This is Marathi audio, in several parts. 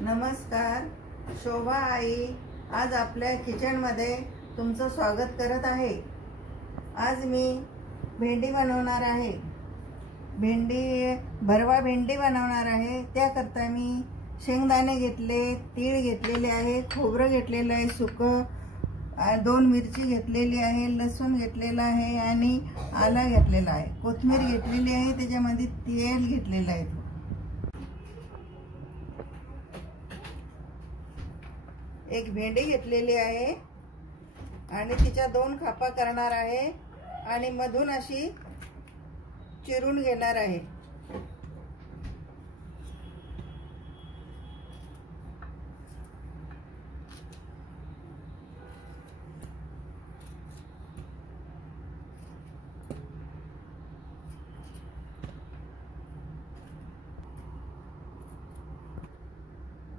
नमस्कार, शोभा आई आज आपल्या किचनमध्ये तुमचं स्वागत करत आहे। आज मी भेंडी बनवणार आहे। भरवा भेंडी बनवणार आहे। त्याकरता मी शेंगदाणे घेतले, तीळ घेतलेले आहे, खोबरं घेतलेलं आहे, सुकं 2 मिरची घेतलेली आहे, लसूण घेतलेला आहे आणि आला घेतलेला आहे, कोथिंबीर घेतलेली आहे, त्याच्यामध्ये तेल घेतलेलं आहे। एक भेंडी घेतलेली आहे आणि तिच्या 2 खापा करणार आहे आणि मधून अशी चिरून घेणार आहे।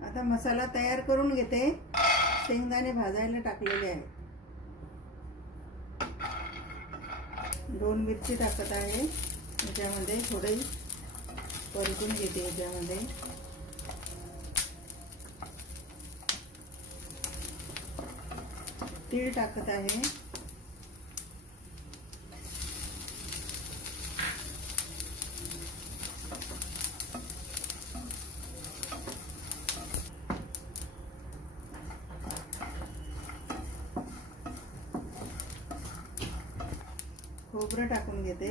आता मसाला तयार करून घेते। शेंगदाणे भाजायला टाकलेले आहे, 2 मिरची टाकत आहे, याच्यामध्ये थोडी परतून घेते। याच्यामध्ये तीळ टाकत आहे, खोबरं टाकून घेते,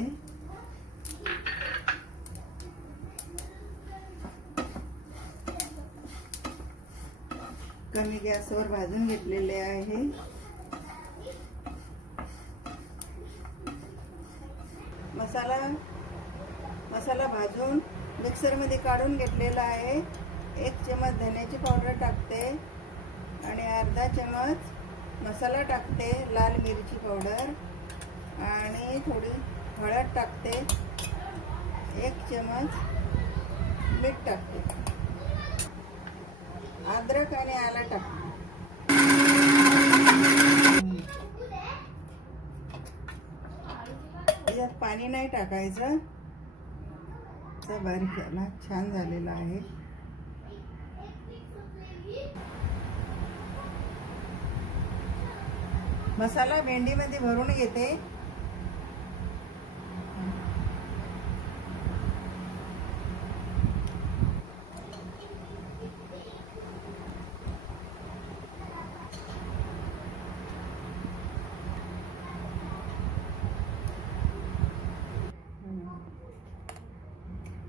कमी गॅसवर भाजून घेतलेले आहे। मसाला भाजून मिक्सर मध्ये काढून घेतलेला आहे। 1 चमच धन्याची पावडर टाकते आणि अर्धा चमच मसाला टाकते, लाल मिरची पावडर आणि थोडी हळद टाकते, 1 चमच मीठ टाकते, अद्रक आणि आला टाकते। यात पाणी नाही टाकायचं, बारीक केला छान झालेला आहे। मसाला भेंडीमध्ये भरून घेते।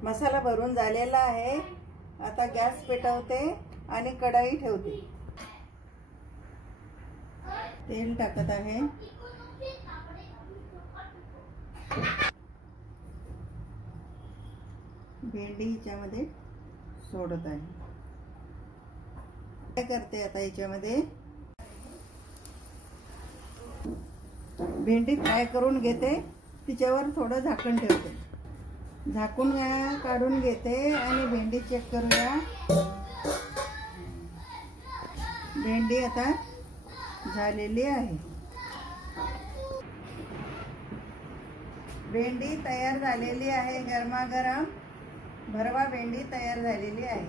मसाला भरून झालेला आहे। आता गॅस पेटवते आणि कढई ठेवते। तेल टाकत आहे, भेंडी हिच्यामध्ये सोडत आहे। काय करते आता याच्यामध्ये भेंडी फ्राय करून घेते, तिच्यावर थोडं झाकण ठेवते, झाकून काढून घेते आणि भेंडी चेक करूया। भेंडी आता झालेली आहे। भेंडी तयार झालेली आहे, गरमागरम भरवा भेंडी तयार झालेली आहे।